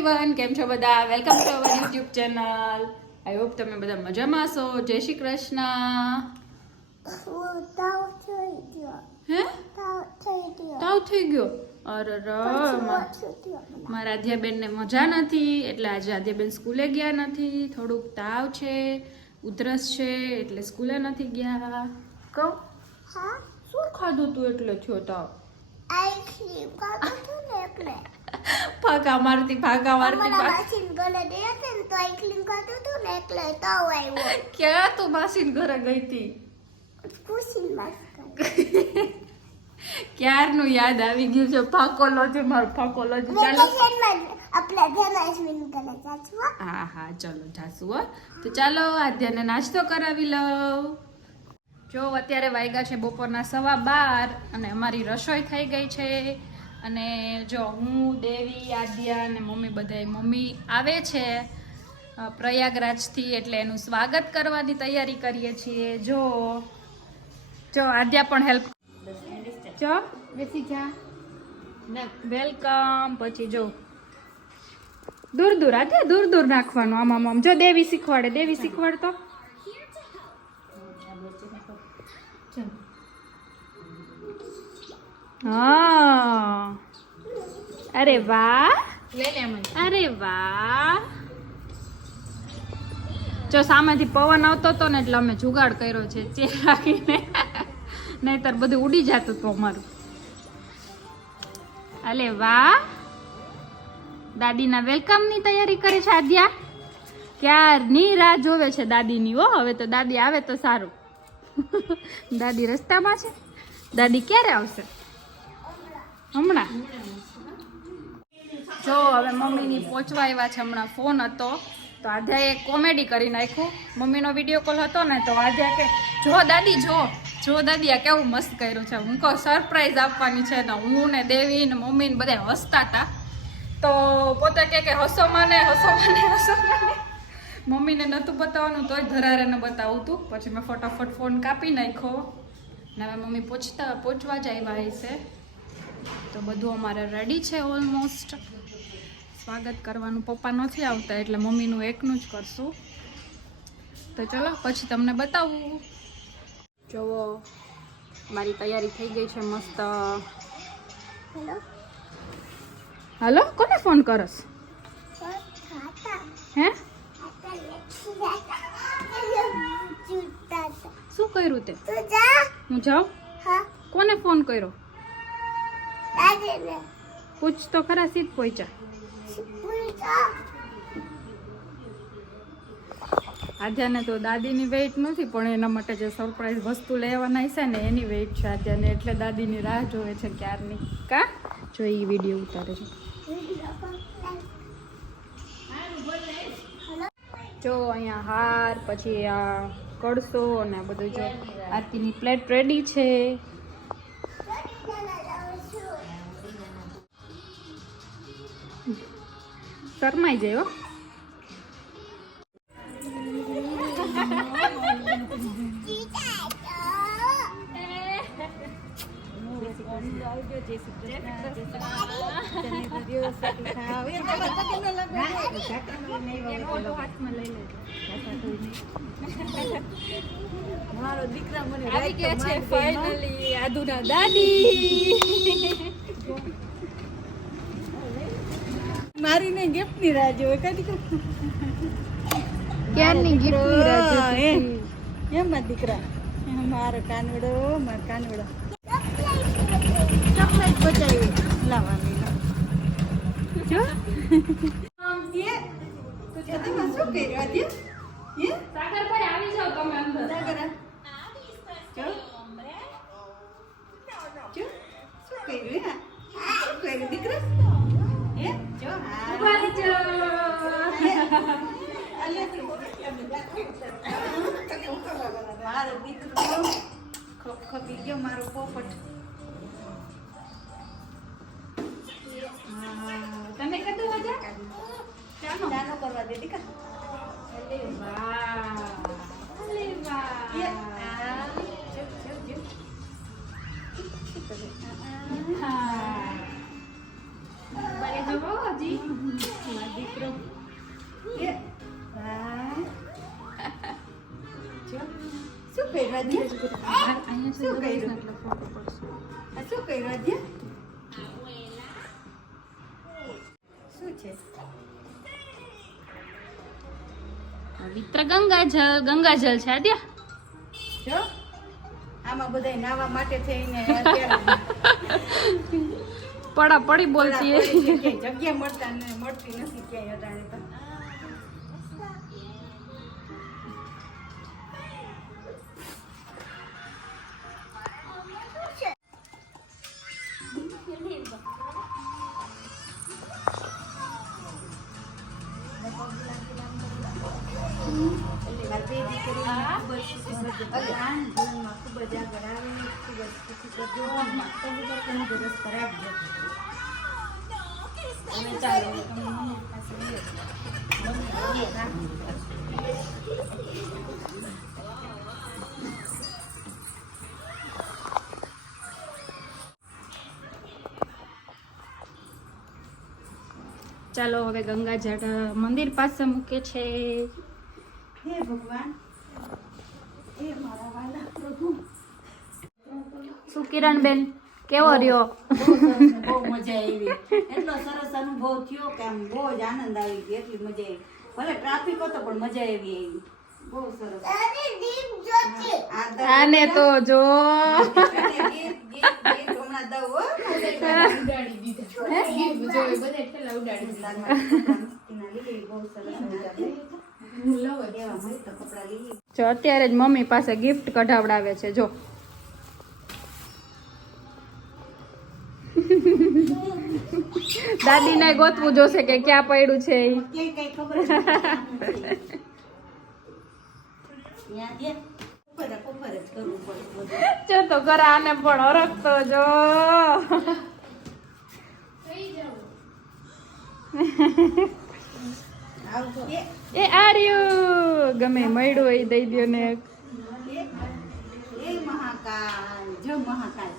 Everyone, કેમ છો બધા? Welcome to our YouTube channel. I hope તમે બધા મજામાં હશો. જય શ્રી કૃષ્ણ. હે તાવ થઈ ગયો? અરે મારા આધ્યાબેન ને મજા નથી એટલે આજે આધ્યાબેન સ્કૂલે ગયા નથી. થોડુંક તાવ છે, ઉધરસ છે એટલે સ્કૂલે નથી ગયા. કહું હા, શું ખાધું તું એટલે થયો તાવ? આઈસ્ક્રીમ ખાધું તું ને એટલે ફાકા મારતી માસીન ઘરે ગયા હતા ને તો આઈસ્ક્રીમ ખાધું તું ને એટલે તાવ આવ્યો. ક્યાં તું માસીન ઘરે ગઈ હતી? ખુશી માસી ક્યારનું યાદ આવી ગયું છે. ફાકોલોજી મારું ફાકોલોજી. ચાલો આપણે ધનાશ્વિન ઘરે જાશું. હા હા ચાલો જાશું હો. તો ચાલો આધ્યાને નાસ્તો કરાવી લઉં. જો અત્યારે વાગ્યા છે બપોરના 12:15 અને અમારી રસોઈ થઈ ગઈ છે. અને જો હું, દેવી, આદ્યા અને મમ્મી બધાય મમ્મી આવે છે પ્રયાગરાજથી એટલે એનું સ્વાગત કરવાની તૈયારી કરીએ છીએ. જો આદ્યા પણ હેલ્પ. જો બેસી જા. વેલકમ. પછી જો દૂર દૂર આદ્યા દૂર દૂર નાખવાનું. આમ જો દેવી શીખવાડે. દેવી શીખવાડ તો. હા અરે વાહ, અરે વાહ. જો સામેથી પવન આવતો હતો ને એટલે અમે જુગાડ કર્યો છે ચેર રાખીને, નહીતર બધું ઉડી જતું હતું અમારું. અલે વાહ. દાદીના વેલકમની તૈયારી કરે છે આદ્યા. ક્યારની રાહ જોવે છે દાદીની. હો હવે તો દાદી આવે તો સારું. દાદી રસ્તામાં છે. દાદી ક્યારે આવશે? હમણાં. જો હવે મમ્મીની પહોંચવા આવ્યા છે. હમણાં ફોન હતો તો આધ્યાએ કોમેડી કરી નાખ્યું. મમ્મીનો વિડીયો કોલ હતો ને તો આધ્યા કે જો દાદી જો દાદી આ કેવું મસ્ત કર્યું છે. હું કહું સરપ્રાઈઝ આપવાની છે ને હું ને દેવી ને મમ્મી ને બધા હસતા હતા તો પોતે કે હસો મને. મમ્મીને નહોતું બતાવવાનું તોય ધરારેને બતાવું હતું. પછી મેં ફટાફટ ફોન કાપી નાખ્યો ને હવે મમ્મી પહોંચવા જ આવ્યા હશે. તો બધું અમારે રેડી છે ઓલમોસ્ટ. સ્વાગત કરવાનું પપ્પા નથી આવતા એટલે મમ્મીનું એકનું જ કરશું. તો ચલો પછી તમને બતાવું. જુઓ મારી તૈયારી થઈ ગઈ છે મસ્ત. હાલો કોને ફોન કરસ? હે શું કર્યું તે? હું જાઉં? કોને ફોન કર્યો? પૂછ તો ખરા. સીધ પહોંચ્યા. આધ્યાને તો દાદીની વેઇટ નથી પણ એના માટે જે સરપ્રાઈઝ વસ્તુ લેવાના છે ને એની વેઇટ છે આધ્યાને. એટલે દાદીની રાહ જોવે છે ક્યારની. કા જો એ વિડીયો ઉતારે છે. જો અહીંયા હાર, પછી આ કળસો અને બધું. જો આરતીની પ્લેટ રેડી છે. શરમાઈ જાય હો. મારો દીકરા મને આવી ગયા છે ફાઇનલી આદુના દાદી. મારી ને ગિફ્ટ ની રાહ જોવે. ક્યારની ગિફ્ટની રાહ જોતી? એમ મારા દીકરા. મારો કાનવડો. ચોકલેટ બચાવી લાવવાની. જો શું કર્યું આજે? સાગરભાઈ આવી જાઓ તમે અંદર. શું કર્યું દીકરા? ઉભા રહેજો. મારો દીકરો ખપી ગયો. મારો પોપટ. તમે કીધું મજા ચાલો કરવા દે દીકરા. અરે વાહ, અરે વાહ. હા. કર્યું આજે? અહીંયા શું સુધી કર્યું? એટલે ફોટો પડશે. આ શું કર્યું આજે? શું છે? પવિત્ર ગંગાજલ છે આદ્યા. જો આમાં બધા નાવા માટે થઈને અત્યારે પડા પડી બોલતી એ. ક્યાંય જગ્યા મળતી નથી ક્યાંય અટાણે તો. ખૂબ જ આગળ આવે, ખૂબ જ ખુશી કરજો, તંદુરસ્ત કરાવજો. અને ચાલો તમે મમ્મી પાસે લ્યો. મમ્મી રાખો. ચાલો હવે ગંગાજળ મંદિર પાસે મૂકે છે. હે ભગવાન, હે મારા વાલા પ્રભુ. શું કિરણબેન કેવો રહ્યો? બહુ મજા આવી. એટલો સરસ અનુભવ થયો કે આમ બહુ જ આનંદ આવી ગયો. એટલી મજા આવી. ભલે ટ્રાફિક હતો પણ મજા આવી. બહુ સરસ. દાદી દીપ જોતી. આને તો જો હમણાં દઉં હો. જો અત્યારે જ મમ્મી પાસે ગિફ્ટ કઢાવડાવે છે. જો દાદીને ગોતવું જોશે કે ક્યાં પડ્યું છે ઈ. કઈ ખબર જ કરવું પડે. જો તો ઘરે આને પણ હરખતો જો. એ આર્યું ગમે મળ્યું હોય દઈ દ્યો ને. એ મહાકાલ, જો મહાકાલ.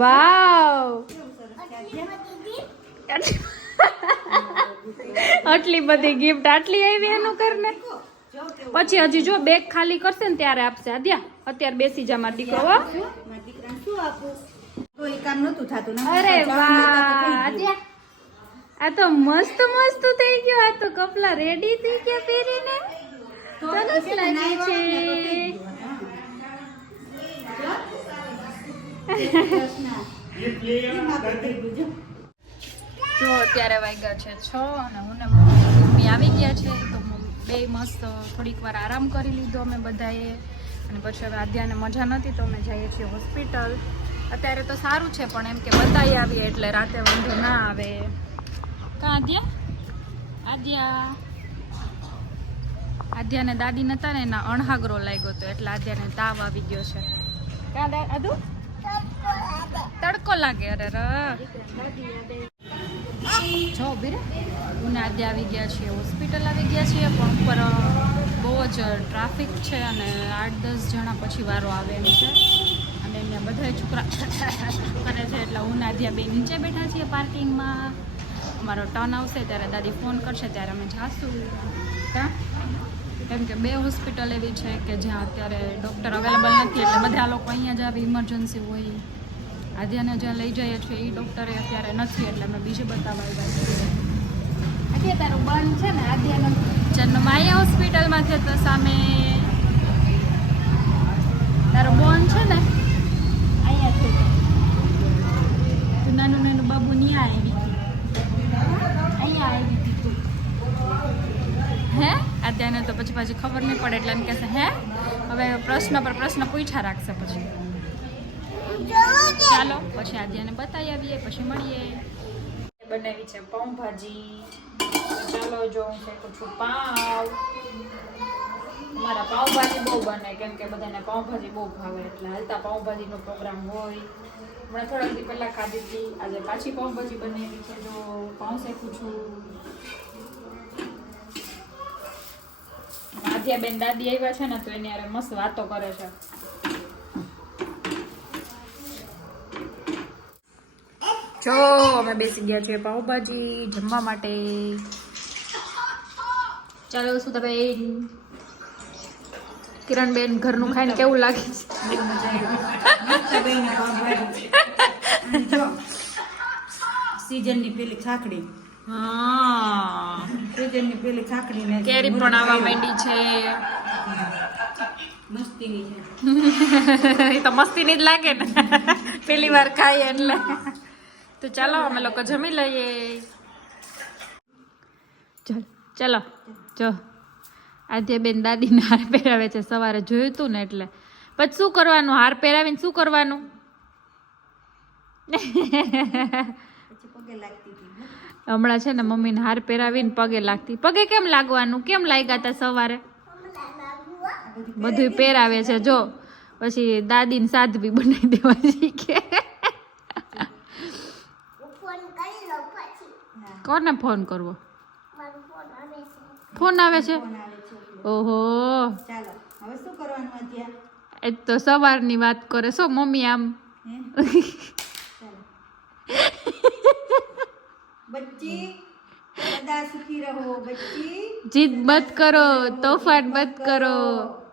વાવ કેવું સરસ છે આજે. આટલી બધી ગિફ્ટ આટલી આવી એનું કરને. જો કેવું. પછી હજી જો બેગ ખાલી કરશે ને ત્યારે આપશે. આદ્યા અત્યારે બેસી જા મારો દીકરો. હો મારા દીકરાને શું આપું? તો એ કામ નતું થતું ને. અરે જવાનું નતું તો વાહ થઈ ગયું. આદ્યા આ તો મસ્ત મસ્ત થઈ ગયું. આ તો કપલા રેડી થઈ ગયા પહેરીને. તો સરસ એ લાગે નાઈ છે. વાળું ને તો થઈ ગયું. કૃષ્ણ. એમાં તો થઈ ગયું જો. જો અત્યારે વાગ્યા છે 6 અને હું ને મમ્મી આવી ગયા છે. તો બે મસ્ત થોડીક વાર આરામ કરી લીધો અમે બધાએ. અને પછી હવે આદ્યાને મજા નથી તો અમે જઈએ છીએ હોસ્પિટલ. અત્યારે તો સારું છે પણ એમ કે બતાવી આવીએ એટલે રાતે વાંધો ના આવે. કાં આદ્યાને દાદી નતા ને એના અણહાગરો લાગ્યો હતો એટલે આદ્યાને તાવ આવી ગયો છે. કાં આદુ તડકો લાગે. અરે જો બીરે હું આદ્યા આવી ગયા છીએ હોસ્પિટલ આવી ગયા છીએ. પણ ઉપર બહુ જ ટ્રાફિક છે અને 8-10 જણા પછી વારો આવે એમ છે. અને અહીંયા બધા છોકરા કરે છે એટલે હું આદ્યા બે નીચે બેઠા છીએ પાર્કિંગમાં. અમારો ટર્ન આવશે ત્યારે દાદી ફોન કરશે ત્યારે અમે જાશું. કેમ કે બે હોસ્પિટલ એવી છે કે જ્યાં અત્યારે ડૉક્ટર અવેલેબલ નથી એટલે બધા લોકો અહીંયા જ આવે ઇમરજન્સી હોય. આદ્યાને જ્યાં લઈ જઈએ છીએ એ ડૉક્ટરે અત્યારે નથી એટલે અમે બીજે બતાવવા આવ્યા છીએ. આદ્યા તારું બંધ છે ને આદ્યાનો જન્મ અહીંયા હોસ્પિટલમાં છે તો સામે તારો બોન છે ને અહીંયા છે. તું નાનું નાનું બાબુ ન્યા આવી અહીંયા આવી હતી તું. હે આદ્યાને તો પછી ખબર નહીં પડે એટલે એમ કહેશે હે. હવે પ્રશ્ન પર પ્રશ્ન પૂછ્યા રાખશે પછી. ચાલો પછી આદ્યાને બતાવી આવીએ પછી મળીએ. બનાવી છે પાઉંભાજી. ચાલો જો હું ફેંકું છું પાવ. મારા પાઉંભાજી બહુ બને કેમ કે બધાને પાઉંભાજી બહુ ભાવે એટલે હાલતા પાઉંભાજીનો પ્રોગ્રામ હોય. હમણાં થોડા દિવસ પહેલાં ખાધી હતી. આજે પાછી પાઉંભાજી બનાવી છે. જો પાઉં શેકું છું. આદ્યા બેન દાદી આવ્યા છે ને તો એની હારે મસ્ત વાતો કરે છે. જો અમે બેસી ગયા છીએ પાઉંભાજી જમવા માટે. ચાલો સુધાબેન કિરણબેન ઘરનું ખાઈને કેવું લાગે છે? બહુ મજા આવી મસ્ત બેને પાવભાજી અને જો સીઝનની પેલી ખાખડી હા સીઝનની પેલી ખાખડી ને કેરી પણ આવવા માંડી છે. મસ્તીની છે. એ તો મસ્તીની જ લાગે ને પેલી વાર ખાઈએ એટલે. તો ચાલો અમે લોકો જમી લઈએ. ચલો જો આદ્યાબેન દાદીને હાર પહેરાવે છે. સવારે જોયું તું ને એટલે. પછી શું કરવાનું? હાર પહેરાવીને શું કરવાનું? પછી પગે લાગતી હતી હમણાં છે ને મમ્મીને હાર પહેરાવીને પગે લાગતી. પગે કેમ લાગવાનું? કેમ લાગ્યા હતા સવારે? બધું પહેરાવે છે જો. પછી દાદીને સાધવી બનાવી દેવા શીખે. ફોન કરી લો પછી. કોને ફોન કરવો? મારો ફોન આવે છે. ફોન આવે છે? ફોન આવે છે એટલે. ઓહો ચાલો હવે શું કરવાનું અત્યારે એ તો સવારની વાત કરે. શું મમ્મી આમ હે ચાલો બચ્ચી સદા સુખી રહો બચ્ચી જીદ મત કરો, તોફાન મત કરો.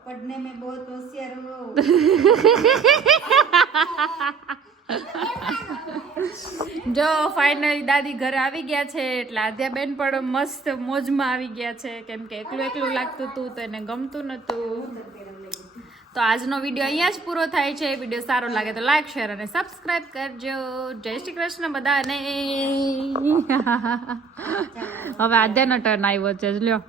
पढ़ने में बहुत होशियार हो જો ફાઇનલી દાદી ઘરે આવી ગયા છે એટલે આદ્યાબેન પણ મસ્ત મોજમાં આવી ગયા છે. કેમ કે એકલું એકલું લાગતું હતું તો એને ગમતું નહોતું. તો આજનો વિડીયો અહીંયા જ પૂરો થાય છે. વિડીયો સારો લાગે તો લાઈક શેર અને સબસ્ક્રાઇબ કરજો. જય શ્રી કૃષ્ણ બધાને. હવે આદ્યાનો ટર્ન આવ્યો છે લ્યો.